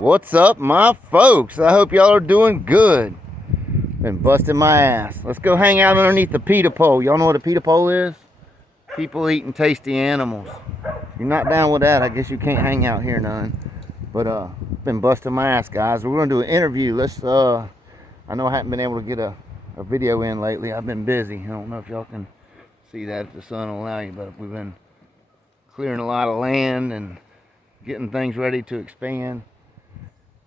What's up, my folks? I hope y'all are doing good. Been busting my ass. Let's go hang out underneath the pita pole. Y'all know what a pita pole is? People eating tasty animals. If you're not down with that, I guess you can't hang out here none. But been busting my ass, guys. We're gonna do an interview. I know I haven't been able to get a video in lately. I've been busy. I don't know if y'all can see that if the sun will allow you, but we've been clearing a lot of land and getting things ready to expand.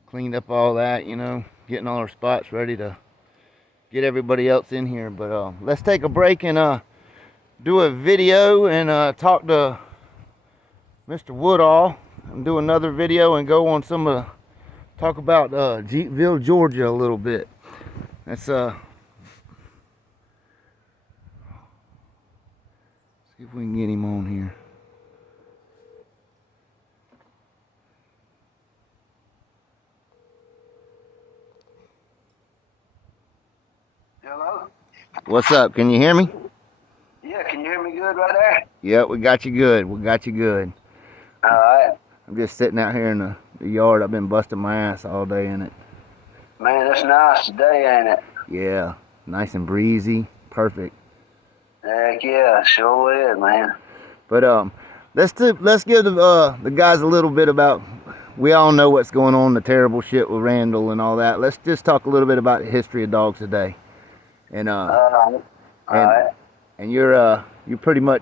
Cleaned up all that, you know, getting all our spots ready to get everybody else in here. But let's take a break and do a video and talk to Mr. Woodall and do another video and go on talk about Jeepville, Georgia a little bit. Let's see if we can get him on here. Hello? What's up? Can you hear me? Yeah, can you hear me good right there? Yep, we got you good. We got you good. Alright. I'm just sitting out here in the yard. I've been busting my ass all day in it. Man, it's nice today, ain't it? Yeah, nice and breezy. Perfect. Heck yeah, sure is, man. But let's give the guys a little bit about. We all know what's going on, the terrible shit with Randall and all that. Let's just talk a little bit about the history of dogs today. And alright. And you're pretty much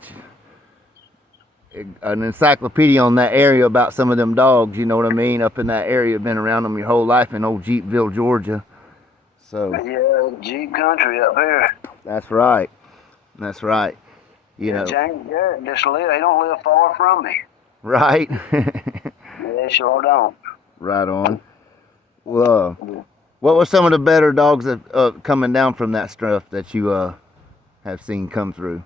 an encyclopedia on that area about some of them dogs, you know what I mean? Up in that area, been around them your whole life in old Jeepville, Georgia. So yeah, Jeep country up here. That's right. That's right. You know. James Garrett just he don't live far from me. Right. Yeah, sure don't. Right on. Well, what were some of the better dogs that coming down from that stuff that you have seen come through?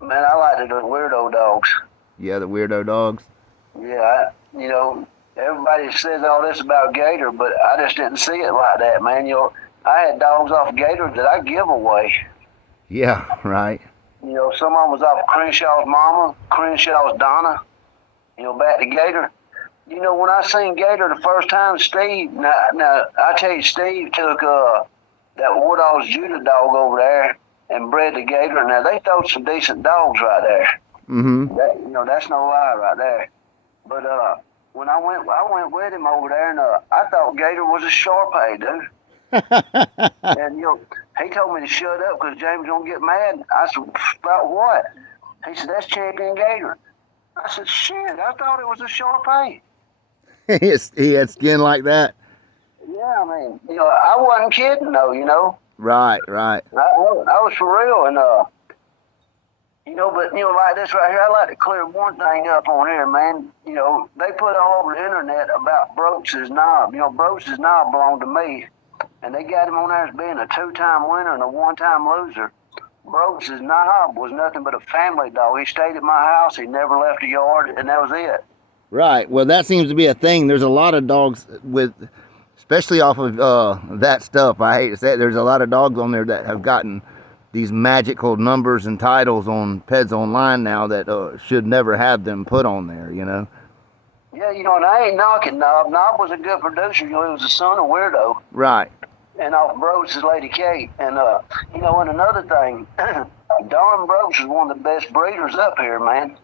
Man, I like the weirdo dogs. Yeah, the weirdo dogs. Yeah, you know, everybody says all this about Gator, but I just didn't see it like that, man. You know, I had dogs off Gator that I give away. Yeah, right. You know, some of them was off Crenshaw's mama, Crenshaw's Donna. You know, back to Gator. You know, when I seen Gator the first time, Steve, now I tell you, Steve took that Woodall's Judah dog over there and bred the Gator. Now, they throw some decent dogs right there. Mm-hmm. You know, that's no lie right there. But when I went with him over there, and I thought Gator was a Shar-Pei, dude. And, you know, he told me to shut up because James gonna get mad. I said, about what? He said, that's Champion Gator. I said, shit, I thought it was a Shar-Pei. He had skin like that? Yeah, I mean, you know, I wasn't kidding though, you know. Right, right. I was for real, and you know, but you know, like this right here, I like to clear one thing up on here, man. You know, they put all over the internet about Brooks's knob. You know, Brooks's knob belonged to me, and they got him on there as being a 2-time winner and a 1-time loser. Brooks's knob was nothing but a family dog. He stayed at my house. He never left the yard, and that was it. Right. Well, that seems to be a thing. There's a lot of dogs with, especially off of that stuff. I hate to say it. There's a lot of dogs on there that have gotten these magical numbers and titles on Peds Online now that should never have them put on there, you know? Yeah, you know, and I ain't knocking Knob. Knob was a good producer. You know, he was the son of Weirdo. Right. And off Brooks' Lady Kate. And, you know, and another thing, Don Brooks is one of the best breeders up here, man.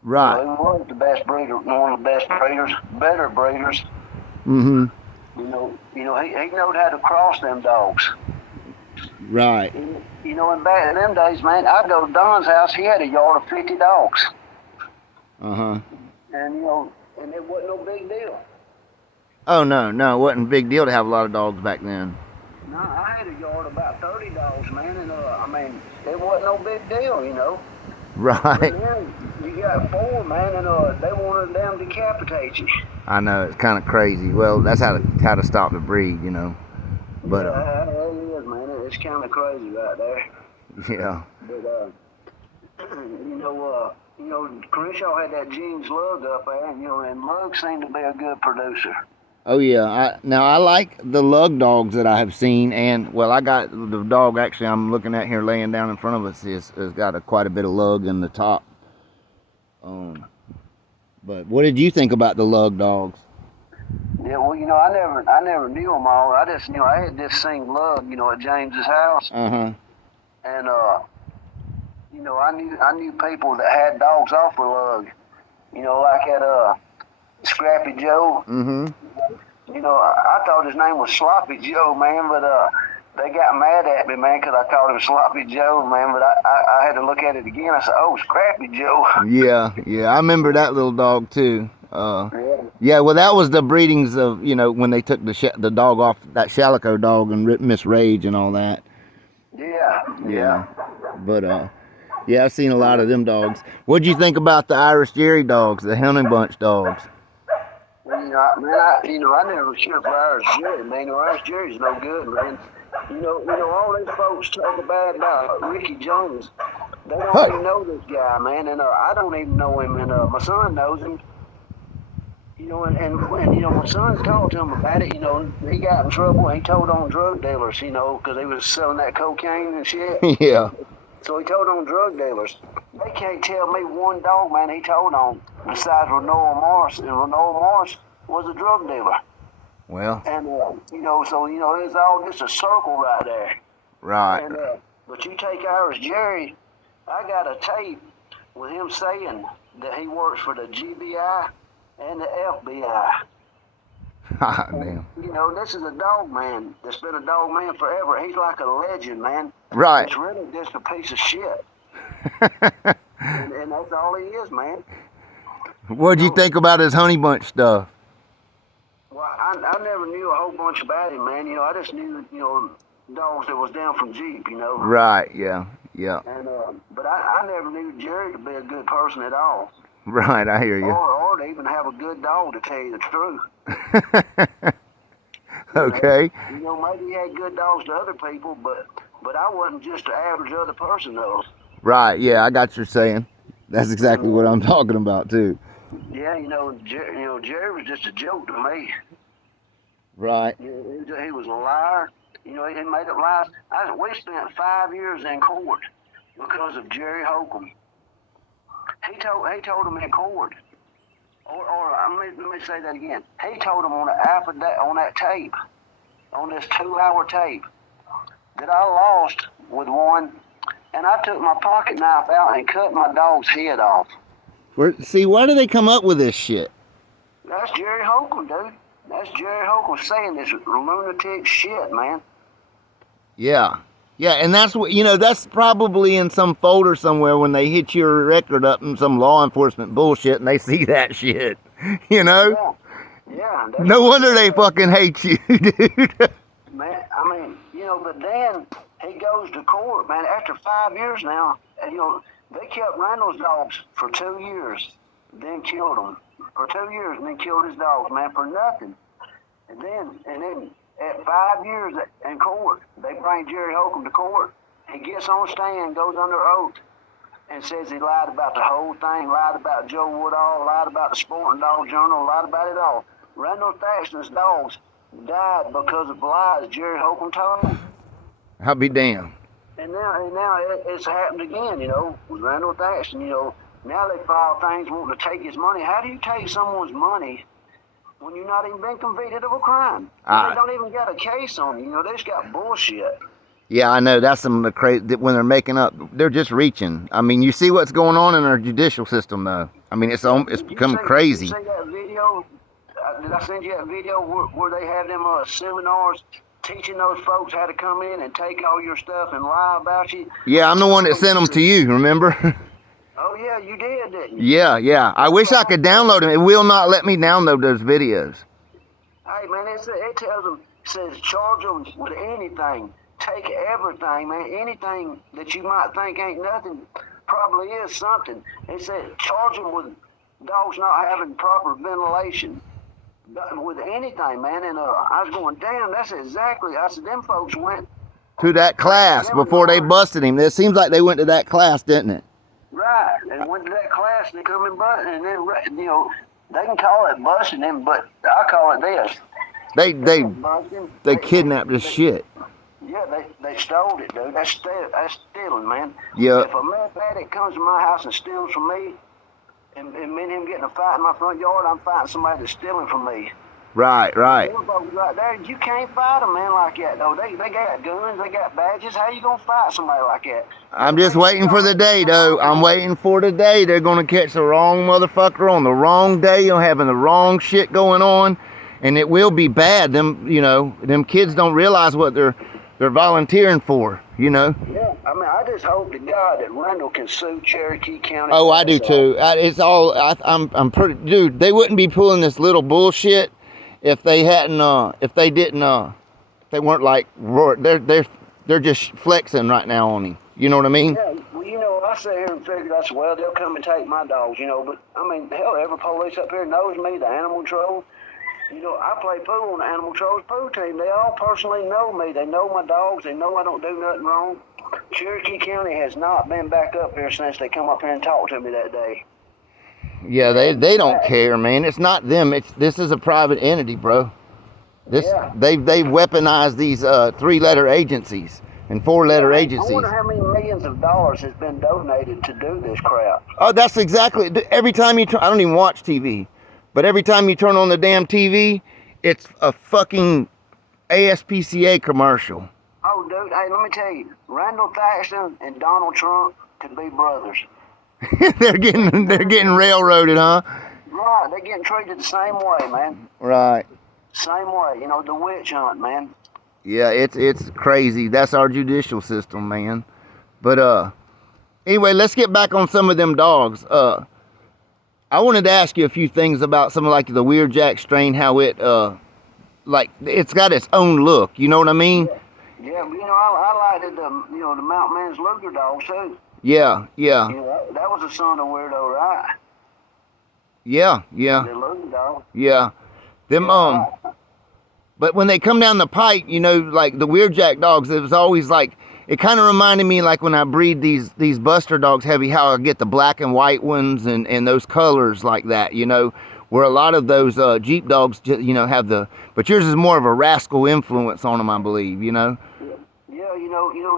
Right. Well, he was the best breeder, one of the best breeders, better breeders. Mm-hmm. You know, he knowed how to cross them dogs. Right. You know, and back in them days, man, I'd go to Don's house. He had a yard of 50 dogs. Uh-huh. And, you know, and it wasn't no big deal. Oh, no, it wasn't a big deal to have a lot of dogs back then. No, I had a yard of about 30 dogs, man, and, I mean, it wasn't no big deal, you know. Right. But then you got 4, man, and they wanted them to decapitate you. I know, it's kind of crazy. Well, that's how to stop the breed, you know. But yeah, it is, man. It's kind of crazy right there. Yeah. But you know, Crenshaw had that James Lug up there, and you know, and Lug seemed to be a good producer. Oh yeah. I like the lug dogs that I have seen, and well, I got the dog actually I'm looking at here laying down in front of us has got quite a bit of lug in the top. But what did you think about the lug dogs? Yeah, well, I never knew them all. I just, I had this seen Lug, at James's house, Uh-huh. and I knew people that had dogs off of Lug. Like at Scrappy Joe. Mm-hmm. I thought his name was Sloppy Joe, man, but they got mad at me, man, because I called him Sloppy Joe, man. But I had to look at it again. I said, oh, Scrappy Joe. Yeah, yeah. I remember that little dog too. Yeah. Yeah, well, that was the breedings of, when they took the dog off, that Shalico dog, and Miss Rage and all that. Yeah. Yeah. But, yeah, I've seen a lot of them dogs. What'd you think about the Irish Jerry dogs, the Hunting Bunch dogs? Well, I never should for Irish Jerry, man. Irish Jerry's no good, man. All these folks talk about Ricky Jones. They don't even know this guy, man, and I don't even know him, and my son knows him. And my son talked to him about it. He got in trouble. He told on drug dealers, because they was selling that cocaine and shit. Yeah. So he told on drug dealers. They can't tell me one dog, man, he told on besides Renoir Morris, and Renoir Morris was a drug dealer. Well. And so it's all just a circle right there. Right. And but you take Irish Jerry, I got a tape with him saying that he works for the GBI and the FBI. Damn. This is a dog man that's been a dog man forever. He's like a legend, man. Right. It's really just a piece of shit. and that's all he is, man. What'd you think about his Honey Bunch stuff? Well, I never knew a whole bunch about him, man. I just knew, dogs that was down from Jeep, Right, yeah, yeah. And but I never knew Jerry to be a good person at all. Right, I hear you. Or to even have a good dog, to tell you the truth. Okay. Maybe he had good dogs to other people, but I wasn't just an average other person, though. Right, yeah, I got what you're saying. That's exactly what I'm talking about, too. Yeah, Jerry was just a joke to me. Right. He was a liar. He made up lies. We spent 5 years in court because of Jerry Holcomb. He told him in court, let me say that again. He told him on that tape, on this 2-hour tape, that I lost with one, and I took my pocket knife out and cut my dog's head off. See, why do they come up with this shit? That's Jerry Holcomb, dude. That's Jerry Holcomb saying this lunatic shit, man. Yeah. Yeah, and that's what, that's probably in some folder somewhere when they hit your record up in some law enforcement bullshit and they see that shit, Yeah. No wonder they fucking hate you, dude. Man, but then he goes to court, man, after 5 years now, and, they kept running those dogs for 2 years, then killed them. For 2 years, and then killed his dogs, man, for nothing. And then at 5 years in court, they bring Jerry Holcomb to court. He gets on stand, goes under oath, and says he lied about the whole thing, lied about Joe Woodall, lied about the Sporting Dog Journal, lied about it all. Randall Thaxton's dogs died because of lies Jerry Holcomb told him. I'll be damned. And now it's happened again, with Randall Thaxton, Now they file things wanting to take his money. How do you take someone's money when you're not even been convicted of a crime? They don't even got a case on you. They just got bullshit. Yeah, I know. That's some of the crazy, when they're making up, they're just reaching. I mean, you see what's going on in our judicial system, though. I mean, it's becoming crazy. You see that video? Did I send you that video where they have them seminars teaching those folks how to come in and take all your stuff and lie about you? Yeah, I'm the one that sent them to you, remember? Oh, yeah, you did, didn't you? Yeah. I wish I could download them. It will not let me download those videos. Hey, man, it tells them, says charge them with anything. Take everything, man. Anything that you might think ain't nothing probably is something. It said charge them with dogs not having proper ventilation. With anything, man. And I was going, damn, that's exactly. I said, them folks went to that class before they busted him. It seems like they went to that class, didn't it? Right. And went to that class and they come and busted. And then, they can call it busting him, but I call it this. They kidnapped this shit. Yeah, they stole it, dude. That's stealing, man. Yeah. If a meth addict comes to my house and steals from me, and me and him getting a fight in my front yard, I'm fighting somebody that's stealing from me. Right, right. Them folks right there, you can't fight a man like that though. They got guns, they got badges. How you gonna fight somebody like that? I'm just waiting for the day, though. I'm waiting for the day they're gonna catch the wrong motherfucker on the wrong day, having the wrong shit going on, and it will be bad. Them kids don't realize what they're volunteering for. Yeah, I mean, I just hope to God that Randall can sue Cherokee County. Oh, I do too. It's all. I'm pretty, dude. They wouldn't be pulling this little bullshit if they hadn't. If they didn't. If they weren't like. They're just flexing right now on him. You know what I mean? Yeah, well, I sit here and figured, I said, well, they'll come and take my dogs, but, I mean, hell, every police up here knows me, the animal control. I play pool on the animal control's pool team. They all personally know me. They know my dogs. They know I don't do nothing wrong. Cherokee County has not been back up here since they come up here and talked to me that day. Yeah, they don't care, man. It's not them. This is a private entity, bro. They've weaponized these 3-letter agencies and 4-letter agencies. I wonder how many millions of dollars has been donated to do this crap. Oh, that's exactly. Every time you turn, I don't even watch TV, but every time you turn on the damn TV, it's a fucking ASPCA commercial. Oh, dude, hey, let me tell you, Randall Thaxton and Donald Trump could be brothers. they're getting railroaded, huh? Right, they're getting treated the same way, man. Right. Same way, the witch hunt, man. Yeah, it's crazy. That's our judicial system, man. But anyway, let's get back on some of them dogs. I wanted to ask you a few things about some of like the Weird Jack strain, how it like it's got its own look. You know what I mean? Yeah, I liked it, the Mountain Man's Luger dog too. Yeah. That was a son of Weirdo, right? Yeah. The Luger dog. Yeah. Them but when they come down the pike, like the Weird Jack dogs, it was always like, it kind of reminded me like when I breed these Buster dogs heavy, how I get the black and white ones and those colors like that, where a lot of those Jeep dogs, have but yours is more of a rascal influence on them, I believe, Yeah,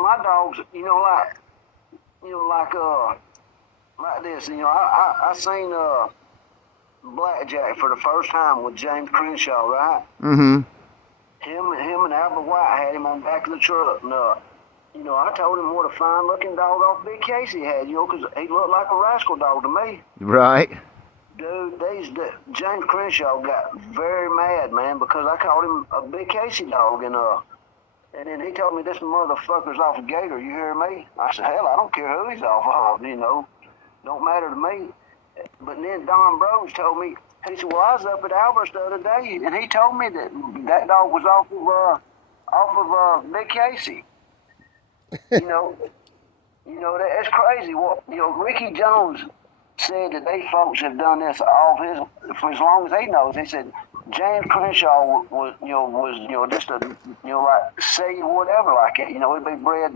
my dogs, like this, I seen Blackjack for the first time with James Crenshaw, right? Mm-hmm. Him and Albert White had him on the back of the truck. And, I told him what a fine looking dog off Big Casey had, because he looked like a rascal dog to me. Right. Dude, James Crenshaw got very mad, man, because I called him a Big Casey dog, and then he told me this motherfucker's off of Gator, you hear me? I said, hell, I don't care who he's off of, don't matter to me. But then Don Brose told me, he said, well, I was up at Albert's the other day, and he told me that dog was off of Big Casey. That's crazy. Ricky Jones said that they folks have done this for as long as he knows. He said James Crenshaw was just a, like say whatever like it. It'd be bred,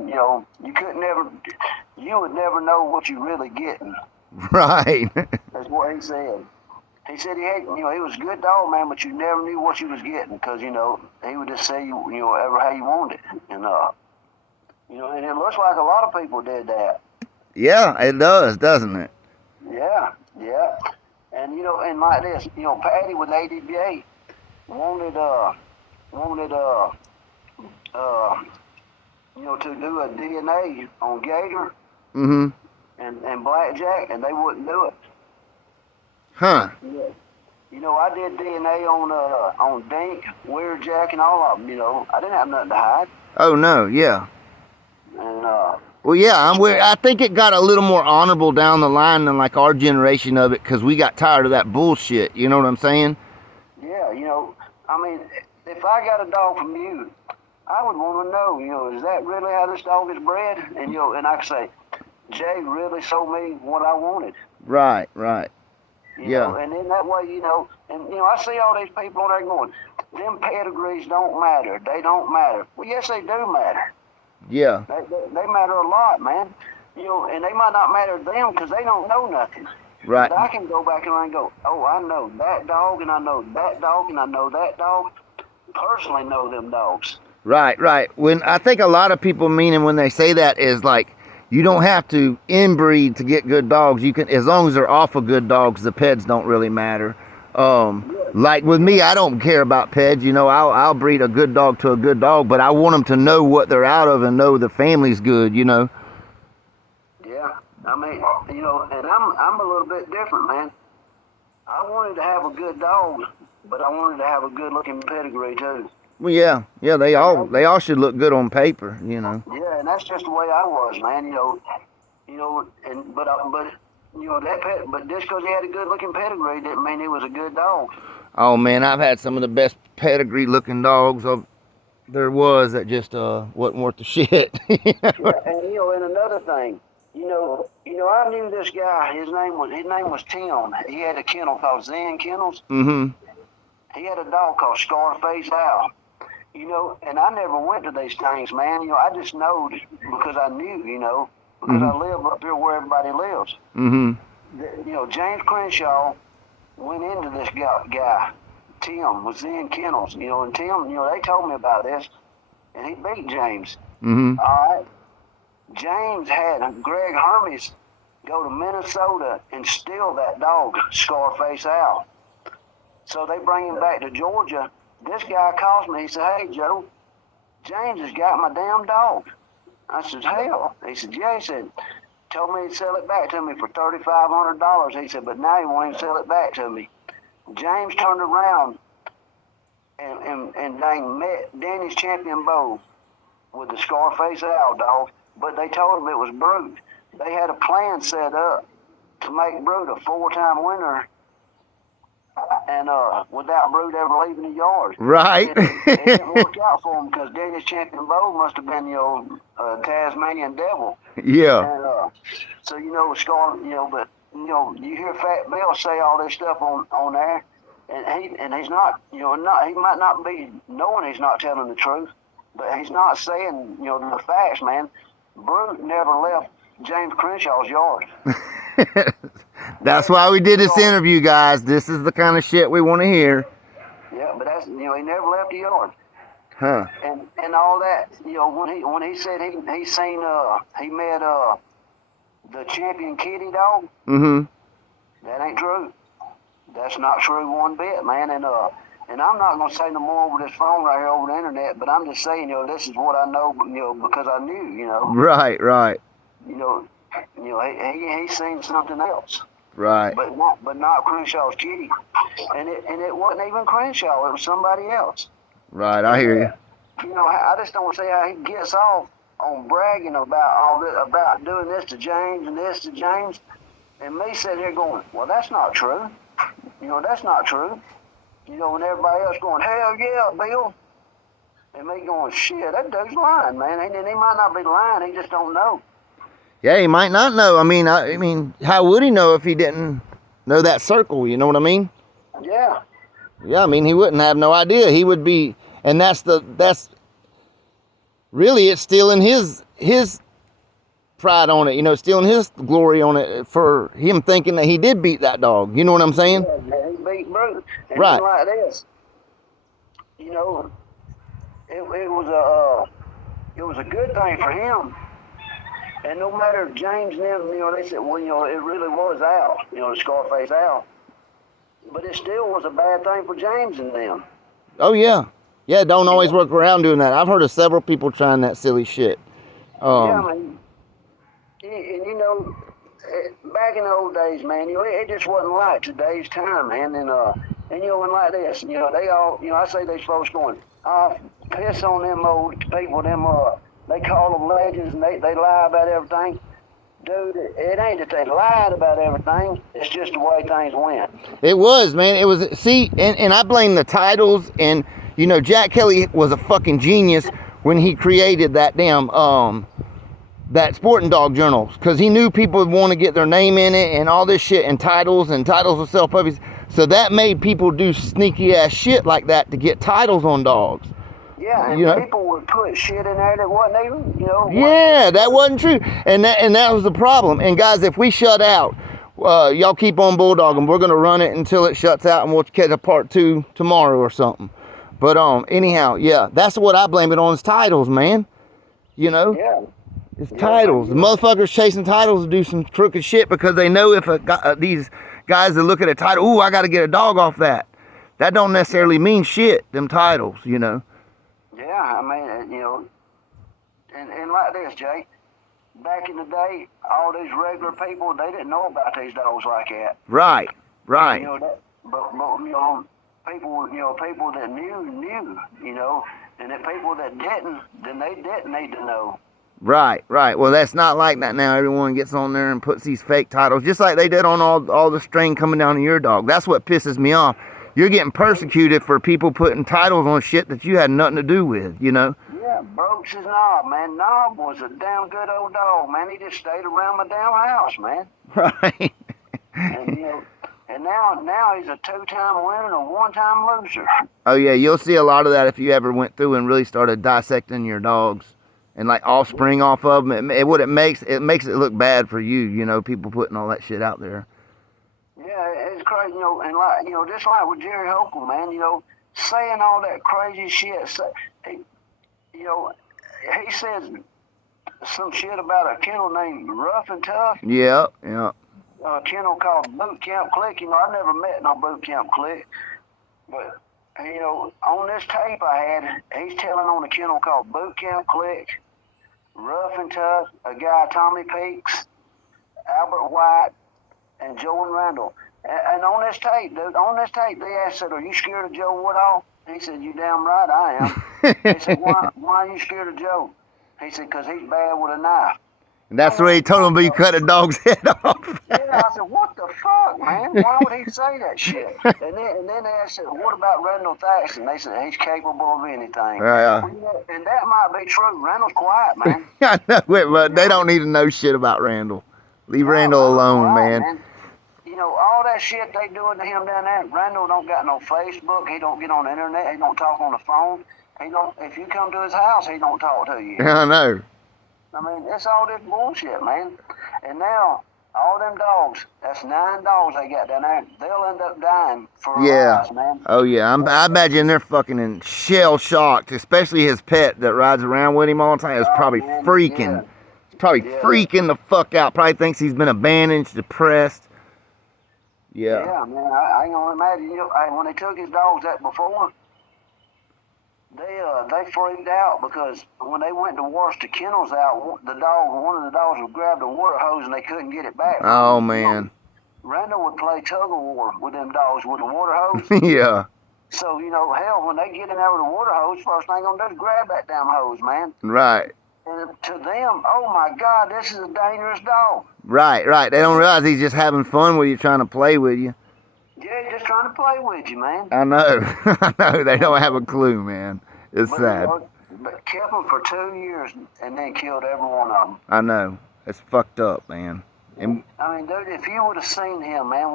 you would never know what you really getting. Right. That's what he said. He said he had, he was a good dog, man, but you never knew what you was getting, because, he would just say ever how you wanted it. And, and it looks like a lot of people did that. Yeah, it does, doesn't it? Yeah. And, and like this, Patty with ADBA wanted to do a DNA on Gator. Mm-hmm. And Blackjack, and they wouldn't do it. Huh. Yeah. I did DNA on Dink, Weird Jack, and all of them, I didn't have nothing to hide. Oh, no, yeah. And, well, yeah, I think it got a little more honorable down the line than like our generation of it, because we got tired of that bullshit, you know what I'm saying? Yeah, I mean, if I got a dog from you, I would want to know, is that really how this dog is bred? And, and I could say, Jay really sold me what I wanted. Right. Yeah. And then that way, I see all these people on there going, them pedigrees don't matter. They don't matter. Well, yes, they do matter. Yeah. They matter a lot, man. And they might not matter to them because they don't know nothing. Right. But I can go back and go, oh, I know that dog, and I know that dog, and I know that dog. Personally know them dogs. Right. When I think a lot of people meaning when they say that is like, you don't have to inbreed to get good dogs. You can, as long as they're off of good dogs, the peds don't really matter. Yeah, Like with me, I don't care about peds. You know, I'll breed a good dog to a good dog, but I want them to know what they're out of and know the family's good. You know. Yeah, I mean, you know, and I'm a little bit different, man. I wanted to have a good dog, but I wanted to have a good looking pedigree too. Well, yeah, they all should look good on paper. You know. Yeah, and that's just the way I was, man. You know, and but you know that pet, but just because he had a good looking pedigree didn't mean he was a good dog. Oh man, I've had some of the best pedigree looking dogs there was that just wasn't worth the shit. Yeah, and you know, and another thing, you know, I knew this guy. His name was Tim. He had a kennel called Zen Kennels. Mm-hmm. He had a dog called Scarface Al. You know, and I never went to these things, man. You know, I just know because I knew, you know, because I live up here where everybody lives. Mm-hmm. You know, James Crenshaw went into this guy, Tim, was in kennels, you know, and Tim, you know, they told me about this, and he beat James. Mm-hmm. All right. James had Greg Hermes go to Minnesota and steal that dog, Scarface Al. So they bring him back to Georgia. This guy calls me. He said, "Hey, Joe, James has got my damn dog." I said, "Hell." He said, "Yeah." He said, "Told me he'd sell it back to me for $3,500. He said, "But now he won't even sell it back to me." James turned around and dang met Danny's champion Bo with the Scarface Owl dog, but they told him it was Brute. They had a plan set up to make Brute a 4-time winner, and without Brute ever leaving the yard. Right. It didn't work out for him because Danny's champion Bo must have been the old Tasmanian devil. Yeah. And so you know, but you know, you hear Fat Bill say all this stuff on there, and he's not, you know, he might not be knowing he's not telling the truth, but he's not saying, you know, the facts, man. Brute never left James Crenshaw's yard. That's why we did this interview, guys. This is the kind of shit we want to hear. Yeah, but that's, you know, he never left the yard. Huh. And all that, you know, when he said he met the champion kitty dog. Mm-hmm. That ain't true. That's not true one bit, man. And I'm not gonna say no more over this phone right here over the internet, but I'm just saying, you know, this is what I know, you know, because I knew, you know. Right. You know, he seen something else. Right. But not Crenshaw's kitty, and it wasn't even Crenshaw. It was somebody else. Right. I hear you. You know, I just don't see how he gets off on bragging about all this, about doing this to James and this to James, and me sitting here going, well, that's not true. You know, that's not true. You know, when everybody else going, hell yeah, Bill, and me going, shit, that dude's lying, man. And he might not be lying. He just don't know. Yeah, he might not know. I mean, how would he know if he didn't know that circle? You know what I mean? Yeah. Yeah, I mean, he wouldn't have no idea. He would be, and that's really, it's stealing his pride on it. You know, stealing his glory on it for him thinking that he did beat that dog. You know what I'm saying? Yeah, he beat Brute. And right. Like this, you know, it was a good thing for him. And no matter if James and them, you know, they said, well, you know, it really was Al, you know, the Scarface Al. But it still was a bad thing for James and them. Oh, yeah. Yeah, don't always work around doing that. I've heard of several people trying that silly shit. Yeah, I mean, and you know, back in the old days, man, you know, it just wasn't like today's time, man. And you know, and like this, you know, they all, you know, I say these folks going, piss on them old people, they call them legends, and they lie about everything. Dude, it ain't that they lied about everything. It's just the way things went. It was, man. It was, see, and I blame the titles. And, you know, Jack Kelly was a fucking genius when he created that damn, that Sporting Dog Journals. Because he knew people would want to get their name in it and all this shit, and titles will sell puppies. So that made people do sneaky ass shit like that to get titles on dogs. Yeah, and you know, people would put shit in there that wasn't even, you know. Yeah, that wasn't true. And that was the problem. And guys, if we shut out, y'all keep on bulldogging. We're going to run it until it shuts out, and we'll catch a part 2 tomorrow or something. But anyhow, yeah, that's what I blame it on, is titles, man. You know? Yeah. It's titles. The motherfuckers chasing titles to do some crooked shit because they know if these guys that look at a title, ooh, I got to get a dog off that. that don't necessarily mean shit, them titles, you know. Yeah, I mean, you know, and like this, Jay, back in the day, all these regular people, they didn't know about these dogs like that. Right, right. You know, but you know, people that knew, you know, and the people that didn't, then they didn't need to know. Right, right. Well, that's not like that now. Everyone gets on there and puts these fake titles, just like they did on all the strain coming down to your dog. That's what pisses me off. You're getting persecuted for people putting titles on shit that you had nothing to do with, you know? Yeah, Brooks is Knob, man. Knob was a damn good old dog, man. He just stayed around my damn house, man. Right. And, you know, and now he's a 2-time winner and a 1-time loser. Oh, yeah, you'll see a lot of that if you ever went through and really started dissecting your dogs and, like, offspring off of them. It makes it look bad for you, you know, people putting all that shit out there. Yeah, it's crazy, you know, and like, you know, just like with Jerry Hochul, man, you know, saying all that crazy shit. You know, he says some shit about a kennel named Rough and Tough. Yeah, yeah. A kennel called Boot Camp Click. You know, I never met no Boot Camp Click, but you know, on this tape I had, he's telling on a kennel called Boot Camp Click, Rough and Tough, a guy Tommy Peaks, Albert White, and Joe and Randall. And on this tape, dude, they asked, said, "Are you scared of Joe Woodall?" He said, "You damn right I am." He said, why are you scared of Joe? He said, "'Cause he's bad with a knife." And that's the way he told him, but you cut a dog's head off. Yeah, I said, "What the fuck, man? Why would he say that shit?" And then they asked, "What about Randall Thaxton?" They said, "He's capable of anything." Yeah. And that might be true. Randall's quiet, man. I know it, but they don't need to know shit about Randall. Leave Randall alone, quiet, man. You know, all that shit they doing to him down there, Randall don't got no Facebook. He don't get on the internet. He don't talk on the phone. He don't. If you come to his house, he don't talk to you. I know. I mean, it's all this bullshit, man. And now, all them dogs, that's 9 dogs they got down there, they'll end up dying for lives, man. Oh, yeah. I imagine they're fucking in shell shocked, especially his pet that rides around with him all the time. It's probably freaking. Yeah. It's probably freaking the fuck out. Probably thinks he's been abandoned, depressed. Yeah. Yeah, man. I ain't gonna imagine. You know, when they took his dogs that before, they freaked out because when they went to wash the kennels out, one of the dogs would grab the water hose and they couldn't get it back. Oh, man. Randall would play tug of war with them dogs with the water hose. Yeah. So, you know, hell, when they get in there with the water hose, first thing they're gonna do is grab that damn hose, man. Right. And to them, oh my God, this is a dangerous dog. Right. They don't realize he's just having fun with you, trying to play with you. Yeah, he's just trying to play with you, man. I know. I know. They don't have a clue, man. It's sad. But kept them for 2 years and then killed every one of them. I know. It's fucked up, man. And I mean, dude, if you would have seen him, man,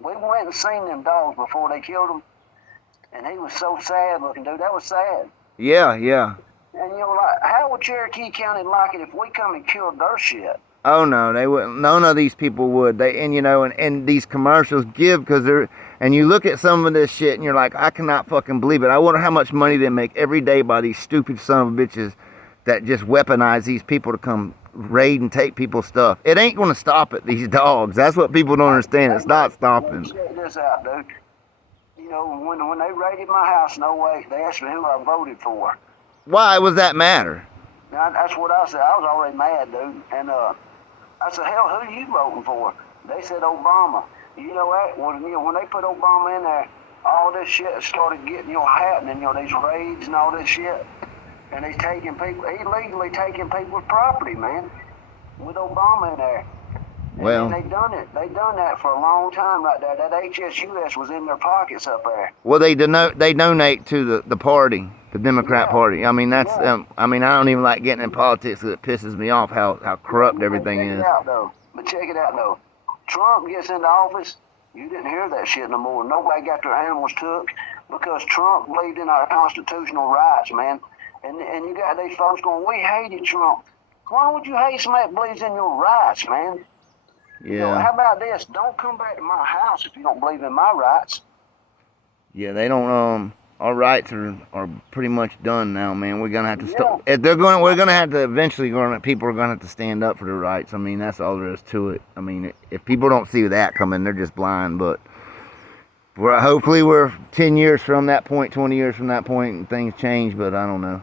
we went and seen them dogs before they killed him, and he was so sad looking, dude. That was sad. yeah. And you know, like, how would Cherokee County like it if we come and killed their shit? Oh no, they wouldn't. None of these people would. And these commercials give because they're. And you look at some of this shit and you're like, I cannot fucking believe it. I wonder how much money they make every day by these stupid son of bitches that just weaponize these people to come raid and take people's stuff. It ain't gonna stop at these dogs. That's what people don't understand. It's not stopping. Check this out, dude. You know, when they raided my house, no way, they asked me who I voted for. Why was that matter? Now, that's what I said. I was already mad, dude. And I said, hell, who are you voting for? They said Obama. You know what? When they put Obama in there, all this shit started getting, happening, these raids and all this shit. And he's taking people, illegally taking people's property, man, with Obama in there. Well, and they done it. They done that for a long time right there. That HSUS was in their pockets up there. Well, they donate to the party, the Democrat Party. I mean, that's. I mean, I don't even like getting in politics because it pisses me off how corrupt everything is. But check it out, though. Trump gets into office, you didn't hear that shit no more. Nobody got their animals took because Trump believed in our constitutional rights, man. And you got these folks going, we hated Trump. Why would you hate somebody that believes in your rights, man? Yeah. How about this? Don't come back to my house if you don't believe in my rights. Yeah, they don't. Our rights are pretty much done now, man. We're gonna have to stop. If we're gonna have to eventually. People are gonna have to stand up for their rights. I mean, that's all there is to it. I mean, if people don't see that coming, they're just blind. But Hopefully we're 10 years from that point, 20 years from that point, and things change, but I don't know.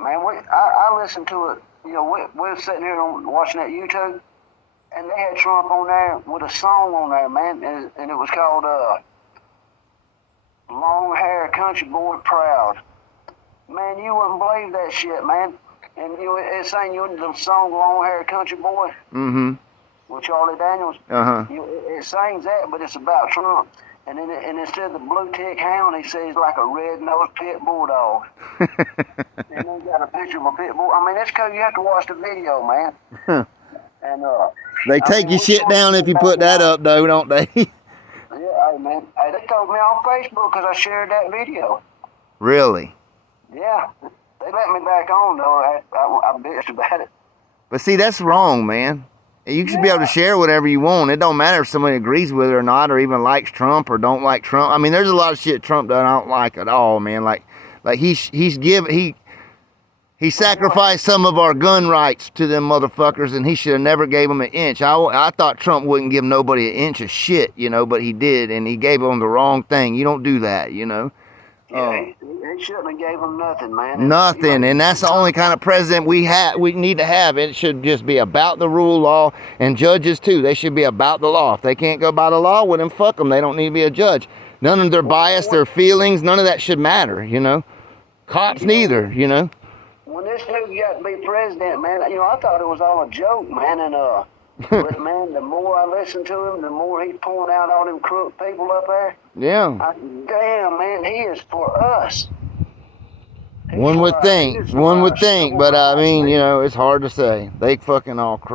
Man, I listened to it. You know, we were sitting here watching that YouTube, and they had Trump on there with a song on there, man, and it was called Long Hair Country Boy Proud. Man, you wouldn't believe that shit, man. And you know, it's saying the song Long Hair Country Boy with Charlie Daniels. It sings that, but it's about Trump. And then instead of the blue tick hound, he says like a red-nosed pit bulldog. And then got a picture of a pit bull. I mean, it's cool. You have to watch the video, man. And they take your shit down if you put that up, though, don't they? Yeah, hey, man. Hey, they told me on Facebook because I shared that video. Really? Yeah. They let me back on, though. I bitched about it. But see, that's wrong, man. You should be able to share whatever you want. It don't matter if somebody agrees with it or not, or even likes Trump or don't like Trump. I mean, there's a lot of shit Trump does I don't like at all, man. Like he sacrificed some of our gun rights to them motherfuckers, and he should have never gave them an inch. I thought Trump wouldn't give nobody an inch of shit, you know, but he did, and he gave them the wrong thing. You don't do that, you know. Yeah, he shouldn't have gave them nothing, man. Nothing, and that's the only kind of president we need to have. It should just be about the rule of law, and judges too. They should be about the law. If they can't go by the law, well then fuck them. They don't need to be a judge. None of their bias, their feelings, none of that should matter, you know. Cops neither, you know. When this dude got to be president, man, you know, I thought it was all a joke, man, and but man, the more I listen to him, the more he's pulling out all them crook people up there. Yeah. Damn, man, he is for us. One would think, but I mean, you know, it's hard to say. They fucking all crook.